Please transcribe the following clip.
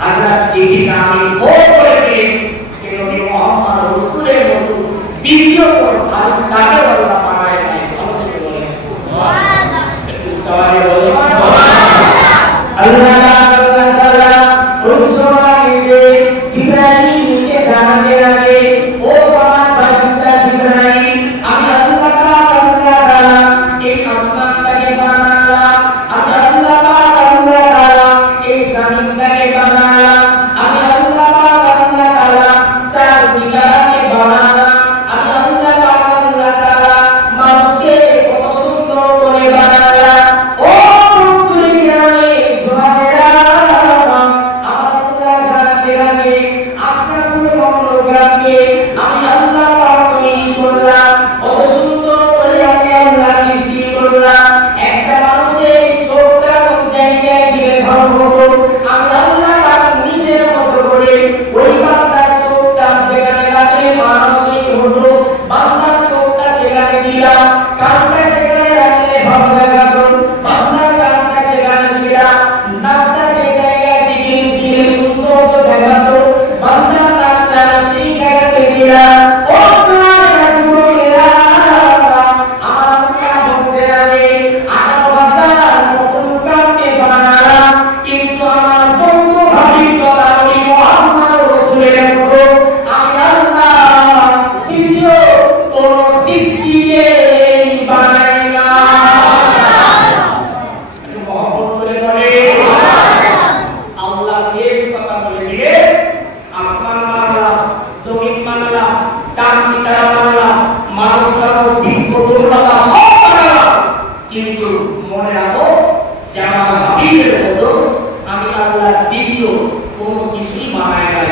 হযরত জিবরিল আমিন vote করেছিলেন যে নবী মুহাম্মদ রাসূলের মতো দ্বিতীয় কোন ফারিস্তাকে আল্লাহ পাঠায় নাই। আমাদের সে বলেন সুবহানাল্লাহ। একটু জবানে বলেন সুবহানাল্লাহ। আল্লাহ তাআলা ওই সময়তে জিবরাইলকে জানাতে লাগে, ও আমার ফারিস্তা জিবরাইল, আমি আল্লাহ তাআলা এই আসমানটাকে বানালাম, আমি আল্লাহ তাআলা এই জমিনটাকে বানালাম, আমি আল্লাহ তাআলা চার সিগারাকে বানালাম, আমি আল্লাহ তাআলা মানুষকে কত সুন্দর করে বানালাম। ও পৃথিবীর গ্রামে জোয়ানেরা, আমার আল্লাহ জানাতে লাগে আসমানের মণ্ডলকে আমি আল্লাহ তৈরি করলাম, কত সুন্দর করে আমি আল্লাহ সৃষ্টি করলাম। একটা মানুষের চোখটা কোন জায়গায় দিলে ভালো হতো, আমি আল্লাহ নিজের মতো করে ওই বান্দার চোখটা যেখানে রাখলে মানুষই হতো, বান্দার চোখটা সেখানে দিলাম। কানটা যেখানে রাখলে ভালো দেখাতো, বান্দার কানটা সেখানে দিলাম। নাকটা যে জায়গায় দিলে সুন্দর দেখাতো, বান্দার নাকটা সেই জায়গাতে দিলাম। ও জোয়ানেরা, যুবকেরা, আমার আল্লাহ বলতে লাগে 18,000 মখলুকাতকে বানালাম, কিন্তু আমার বন্ধু হাবিব নবী মুহাম্মদ রাসূলের মতো আমি আল্লাহ দ্বিতীয় কোন সৃষ্টিকে বানাই না। মুহাম্মদ বলে আল্লাহ শেষ কথা বলে দিয়ে আসমান বানালাম, জমিন বানালাম, চার সিতারা বানালাম, মানবতা বৃক্ষ দুর্লতা সব বানালাম, কিন্তু মনে রাখো যে আমার হাবিবের মতো আমি আল্লাহ দ্বিতীয় কোনো কিছুই বানাই নাই।